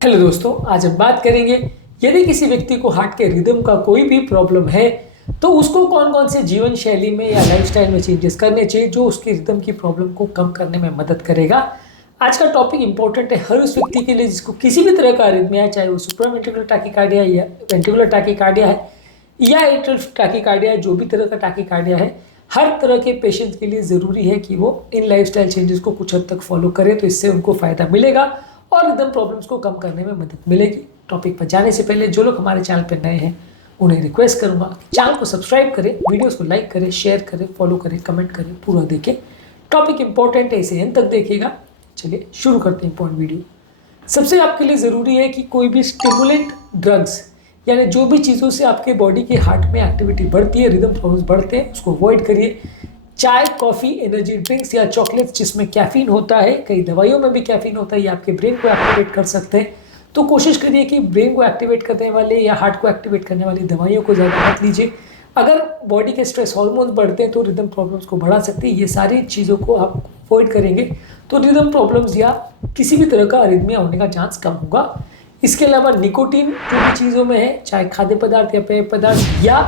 Hello दोस्तों, आज हम बात करेंगे यदि किसी व्यक्ति को हार्ट के रिदम का कोई भी प्रॉब्लम है तो उसको कौन कौन से जीवन शैली में या लाइफस्टाइल में चेंजेस करने चाहिए जो उसकी रिदम की प्रॉब्लम को कम करने में मदद करेगा। आज का टॉपिक इंपॉर्टेंट है हर उस व्यक्ति के लिए जिसको किसी भी तरह का अरिथमिया है, चाहे वो सुप्रावेंट्रिकुलर टैकीकार्डिया या वेंट्रिकुलर टैकीकार्डिया है या एट्रियल टैकीकार्डिया है। जो भी तरह का टैकीकार्डिया है, हर तरह के पेशेंट्स के लिए ज़रूरी है कि वो इन लाइफस्टाइल चेंजेस को कुछ हद तक फॉलो करें, तो इससे उनको फ़ायदा मिलेगा और रिदम प्रॉब्लम्स को कम करने में मदद मिलेगी। टॉपिक पर जाने से पहले जो लोग हमारे चैनल पर नए हैं उन्हें रिक्वेस्ट करूंगा कि चैनल को सब्सक्राइब करें, वीडियोस को लाइक करें, शेयर करें, फॉलो करें, कमेंट करें, पूरा देखें। टॉपिक इंपॉर्टेंट है, इसे एंड तक देखिएगा। चलिए शुरू करते हैं इंपॉर्टेंट वीडियो। सबसे आपके लिए ज़रूरी है कि कोई भी स्टिमुलेंट ड्रग्स यानी जो भी चीज़ों से आपके बॉडी के हार्ट में एक्टिविटी बढ़ती है, रिदम प्रॉब्लम्स बढ़ते हैं, उसको अवॉइड करिए। चाय, कॉफ़ी, एनर्जी ड्रिंक्स या चॉकलेट्स जिसमें कैफीन होता है, कई दवाइयों में भी कैफीन होता है, ये आपके ब्रेन को एक्टिवेट कर सकते हैं। तो कोशिश करिए कि ब्रेन को एक्टिवेट करने वाले या हार्ट को एक्टिवेट करने वाली दवाइयों को ज़्यादा मत लीजिए। अगर बॉडी के स्ट्रेस हार्मोन्स बढ़ते हैं तो रिदम प्रॉब्लम्स को बढ़ा सकते हैं। ये सारी चीज़ों को आप अवॉइड करेंगे तो रिदम प्रॉब्लम्स या किसी भी तरह का अरिथमिया होने का चांस कम होगा। इसके अलावा निकोटीन जो भी चीज़ों में है, चाहे खाद्य पदार्थ या पेय पदार्थ या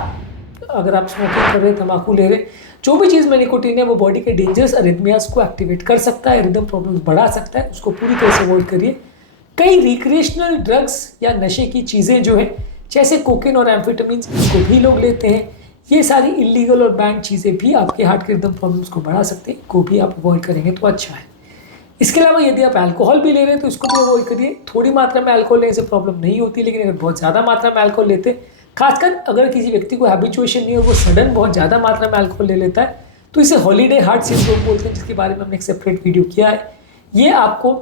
अगर आप स्मोकिंग कर रहे हैं, तंबाकू ले रहे हैं, जो भी चीज़ में निकोटीन है वो बॉडी के डेंजरस अरिथमियास को एक्टिवेट कर सकता है, रिदम प्रॉब्लम्स बढ़ा सकता है, उसको पूरी तरह से अवॉइड करिए। कई रिक्रिएशनल ड्रग्स या नशे की चीज़ें जो है जैसे कोकेन और एम्फेटामिन, इसको भी लोग लेते हैं। ये सारी इलीगल और बैंड चीज़ें भी आपके हार्ट के रिदम प्रॉब्लम्स को बढ़ा सकते हैं, को भी आप अवॉइड करेंगे तो अच्छा है। इसके अलावा यदि आप अल्कोहल भी ले रहे हैं तो इसको भी अवॉइड करिए। थोड़ी मात्रा में अल्कोहल लेने से प्रॉब्लम नहीं होती, लेकिन अगर बहुत ज़्यादा मात्रा में अल्कोहल लेते हैं, खासकर अगर किसी व्यक्ति को हैबिचुएशन नहीं हो, वो सडन बहुत ज़्यादा मात्रा में अल्कोहल ले लेता है, तो इसे हॉलीडे हार्ट सिंड्रोम बोलते हैं, जिसके बारे में हमने एक सेपरेट वीडियो किया है। ये आपको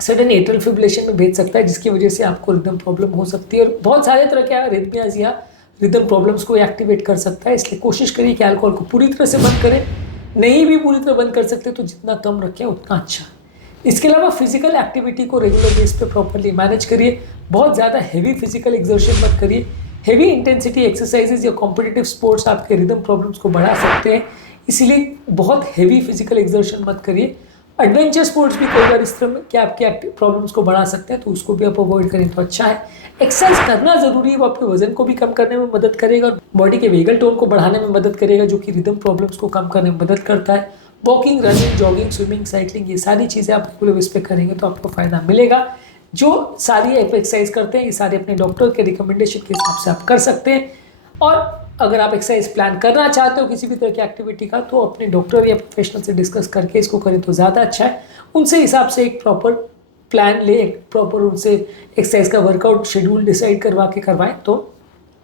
सडन एट्रियल फिब्रिलेशन में भेज सकता है, जिसकी वजह से आपको रिदम प्रॉब्लम हो सकती है और बहुत सारे तरह के अरिथमियाज या रिदम प्रॉब्लम्स को एक्टिवेट कर सकता है। इसलिए कोशिश करिए कि अल्कोहल को पूरी तरह से बंद करें। नहीं भी पूरी तरह बंद कर सकते तो जितना कम रखें उतना अच्छा। इसके अलावा फिजिकल एक्टिविटी को रेगुलर बेस पे प्रॉपर्ली मैनेज करिए। बहुत ज़्यादा हेवी फिजिकल एक्सर्शन मत करिए। हेवी इंटेंसिटी एक्सरसाइजेज या कॉम्पिटिटिव स्पोर्ट्स आपके रिदम प्रॉब्लम्स को बढ़ा सकते हैं, इसीलिए बहुत हेवी फिजिकल एक्सर्शन मत करिए। एडवेंचर स्पोर्ट्स भी कई बार इस तरह के आपके प्रॉब्लम्स को बढ़ा सकते हैं, तो उसको भी आप अवॉइड करें तो अच्छा है। एक्सरसाइज करना ज़रूरी है, वो आपके वजन को भी कम करने में मदद करेगा और बॉडी के वेगल टोन को बढ़ाने में मदद करेगा, जो कि रिदम प्रॉब्लम्स को कम करने में मदद करता है। Walking, running, jogging, swimming, cycling, ये सारी चीज़ें आप रेगुलर बेस पे करेंगे तो आपको फ़ायदा मिलेगा। जो सारी एक्सरसाइज करते हैं ये सारे अपने डॉक्टर के रिकमेंडेशन के हिसाब से आप कर सकते हैं। और अगर आप एक्सरसाइज प्लान करना चाहते हो किसी भी तरह की एक्टिविटी का, तो अपने डॉक्टर या प्रोफेशनल से डिस्कस करके इसको करें तो ज़्यादा अच्छा है। उनसे हिसाब से एक प्रॉपर प्लान ले, एक प्रॉपर उनसे एक्सरसाइज का वर्कआउट शेड्यूल डिसाइड करवा के करवाएं तो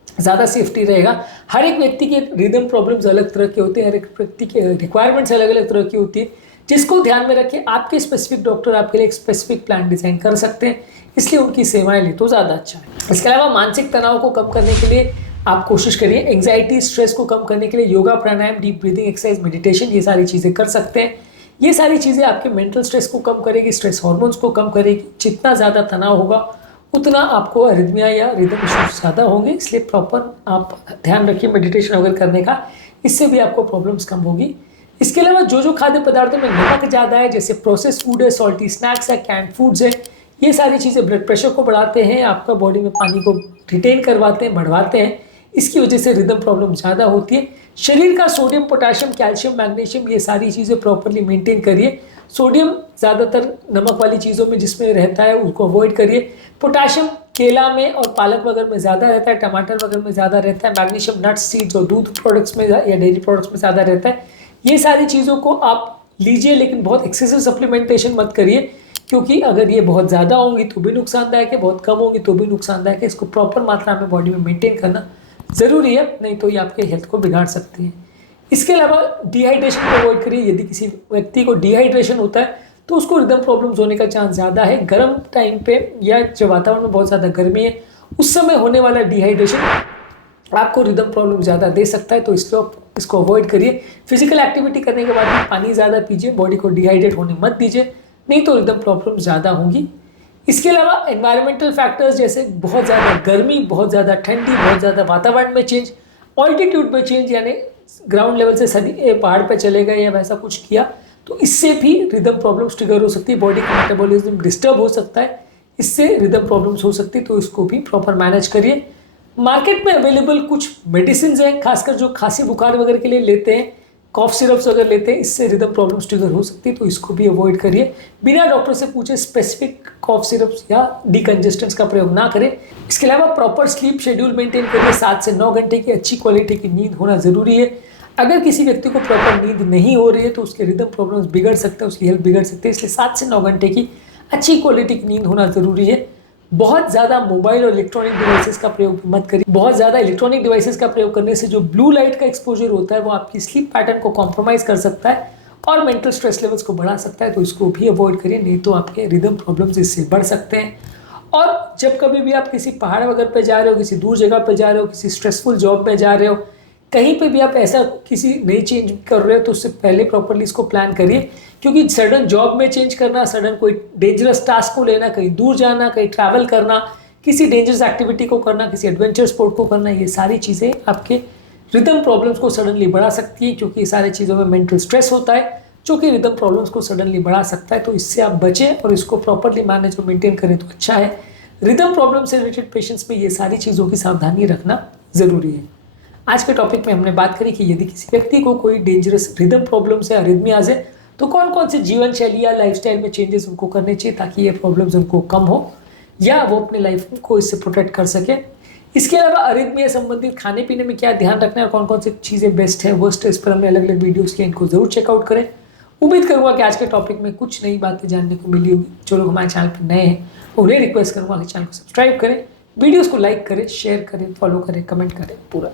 ज़्यादा सेफ्टी रहेगा। हर एक व्यक्ति के रिदम प्रॉब्लम्स अलग तरह के होते हैं, हर एक व्यक्ति के रिक्वायरमेंट्स अलग अलग तरह की होती है, जिसको ध्यान में रखें आपके स्पेसिफिक डॉक्टर आपके लिए एक स्पेसिफिक प्लान डिज़ाइन कर सकते हैं, इसलिए उनकी सेवाएं ले तो ज़्यादा अच्छा है। इसके अलावा मानसिक तनाव को कम करने के लिए आप कोशिश करिए, एंग्जाइटी, स्ट्रेस को कम करने के लिए योगा, प्राणायाम, डीप ब्रीदिंग एक्सरसाइज, मेडिटेशन, ये सारी चीज़ें कर सकते हैं। ये सारी चीज़ें आपके मेंटल स्ट्रेस को कम करेगी, स्ट्रेस हार्मोन्स को कम करेगी। जितना ज़्यादा तनाव होगा उतना आपको अरिथमिया या रिदम इश्यूज ज़्यादा होंगे, इसलिए प्रॉपर आप ध्यान रखिए मेडिटेशन वगैरह करने का, इससे भी आपको प्रॉब्लम्स कम होगी। इसके अलावा जो खाद्य पदार्थों में नमक ज़्यादा है, जैसे प्रोसेस फूड है, सॉल्टी स्नैक्स है, कैंड फूड्स है, ये सारी चीज़ें ब्लड प्रेशर को बढ़ाते हैं, आपका बॉडी में पानी को रिटेन करवाते हैं, बढ़वाते हैं, इसकी वजह से रिदम प्रॉब्लम ज़्यादा होती है। शरीर का सोडियम, पोटाशियम, कैल्शियम, मैग्नीशियम, ये सारी चीज़ें प्रॉपरली मेंटेन करिए। सोडियम ज़्यादातर नमक वाली चीज़ों में जिसमें रहता है उसको अवॉइड करिए। पोटाशियम केला में और पालक वगैरह में ज़्यादा रहता है, टमाटर वगैरह में ज़्यादा रहता है। मैग्नीशियम नट्स, सीड्स और दूध प्रोडक्ट्स में या डेयरी प्रोडक्ट्स में ज़्यादा रहता है। ये सारी चीज़ों को आप लीजिए, लेकिन बहुत एक्सेसिव सप्लीमेंटेशन मत करिए, क्योंकि अगर ये बहुत ज़्यादा होंगी तो भी नुकसानदायक है, बहुत कम होंगी तो भी नुकसानदायक है। इसको प्रॉपर मात्रा में बॉडी में मेंटेन करना ज़रूरी है, नहीं तो ये आपके हेल्थ को बिगाड़ सकती है। इसके अलावा डिहाइड्रेशन को अवॉइड करिए। यदि किसी व्यक्ति को डिहाइड्रेशन होता है तो उसको रिदम प्रॉब्लम्स होने का चांस ज़्यादा है। गर्म टाइम पे या जब वातावरण में बहुत ज़्यादा गर्मी है उस समय होने वाला डिहाइड्रेशन आपको रिदम प्रॉब्लम ज़्यादा दे सकता है, तो इसलिए आप इसको अवॉइड करिए। फिजिकल एक्टिविटी करने के बाद भी पानी ज़्यादा पीजिए, बॉडी को डिहाइड्रेट होने मत दीजिए, नहीं तो रिदम प्रॉब्लम ज़्यादा होंगी। इसके अलावा एनवायरमेंटल फैक्टर्स जैसे बहुत ज़्यादा गर्मी, बहुत ज़्यादा ठंडी, बहुत ज़्यादा वातावरण में चेंज, ऑल्टीट्यूड में चेंज, यानी ग्राउंड लेवल से सदी पहाड़ पर चले गए या वैसा कुछ किया तो इससे भी रिदम प्रॉब्लम्स ट्रिगर हो सकती है, बॉडी का मेटाबॉलिज्म डिस्टर्ब हो सकता है। इससे रिदम प्रॉब्लम्स हो सकती है, तो इसको भी प्रॉपर मैनेज करिए। मार्केट में अवेलेबल कुछ मेडिसिन हैं, खासकर जो खांसी बुखार वगैरह के लिए लेते हैं, कॉफ सिरप्स अगर लेते हैं, इससे रिदम प्रॉब्लम्स ट्रिगर हो सकती है, तो इसको भी अवॉइड करिए। बिना डॉक्टर से पूछे स्पेसिफिक कॉफ सिरप्स या डिकंजेस्टेंट्स का प्रयोग ना करें। इसके अलावा प्रॉपर स्लीप शेड्यूल मेंटेन करिए। 7 से 9 घंटे की अच्छी क्वालिटी की नींद होना जरूरी है। अगर किसी व्यक्ति को प्रॉपर नींद नहीं हो रही है तो उसके रिदम प्रॉब्लम्स बिगड़ सकते हैं, उसकी हेल्थ बिगड़ सकती है, इसलिए 7 से 9 घंटे की अच्छी क्वालिटी की नींद होना जरूरी है। बहुत ज़्यादा मोबाइल और इलेक्ट्रॉनिक डिवाइसेस का प्रयोग मत करिए। बहुत ज़्यादा इलेक्ट्रॉनिक डिवाइसेस का प्रयोग करने से जो ब्लू लाइट का एक्सपोजर होता है वो आपकी स्लीप पैटर्न को कॉम्प्रोमाइज़ कर सकता है और मेंटल स्ट्रेस लेवल्स को बढ़ा सकता है, तो इसको भी अवॉइड करिए, नहीं तो आपके रिदम प्रॉब्लम्स इससे बढ़ सकते हैं। और जब कभी भी आप किसी पहाड़ वगैरह पे जा रहे हो, किसी दूर जगह पे जा रहे हो, किसी स्ट्रेसफुल जॉब पे जा रहे हो, कहीं पे भी आप ऐसा किसी नई चेंज कर रहे हो, तो उससे पहले प्रॉपरली इसको प्लान करिए, क्योंकि सडन जॉब में चेंज करना, सडन कोई डेंजरस टास्क को लेना, कहीं दूर जाना, कहीं ट्रैवल करना, किसी डेंजरस एक्टिविटी को करना, किसी एडवेंचर स्पोर्ट को करना, ये सारी चीज़ें आपके रिदम प्रॉब्लम्स को सडनली बढ़ा सकती है, क्योंकि ये सारी चीज़ों में मेंटल स्ट्रेस होता है जो कि रिदम प्रॉब्लम्स को सडनली बढ़ा सकता है। तो इससे आप बचें और इसको प्रॉपरली मैनेज और मेंटेन करें तो अच्छा है। रिदम प्रॉब्लम से रिलेटेड पेशेंट्स में ये सारी चीज़ों की सावधानी रखना ज़रूरी है। आज के टॉपिक में हमने बात करी कि यदि किसी व्यक्ति को कोई डेंजरस रिदम प्रॉब्लम से अरिथमियाज है तो कौन कौन से जीवन शैली या लाइफस्टाइल में चेंजेस उनको करने चाहिए ताकि ये प्रॉब्लम्स उनको कम हो या वो अपने लाइफ को इससे प्रोटेक्ट कर सके। इसके अलावा अरिथमिया संबंधित खाने पीने में क्या ध्यान रखना है और कौन कौन सी चीज़ें बेस्ट है वर्स्ट है, इस पर हमने अलग अलग वीडियोज़ किए, इनको जरूर चेकआउट करें। उम्मीद करूंगा कि आज के टॉपिक में कुछ नई बातें जानने को मिली होगी। जो लोग हमारे चैनल पर नए हैं उन्हें रिक्वेस्ट करूंगा कि चैनल को सब्सक्राइब करें, वीडियोस को लाइक करें, शेयर करें, फॉलो करें, कमेंट करें, पूरा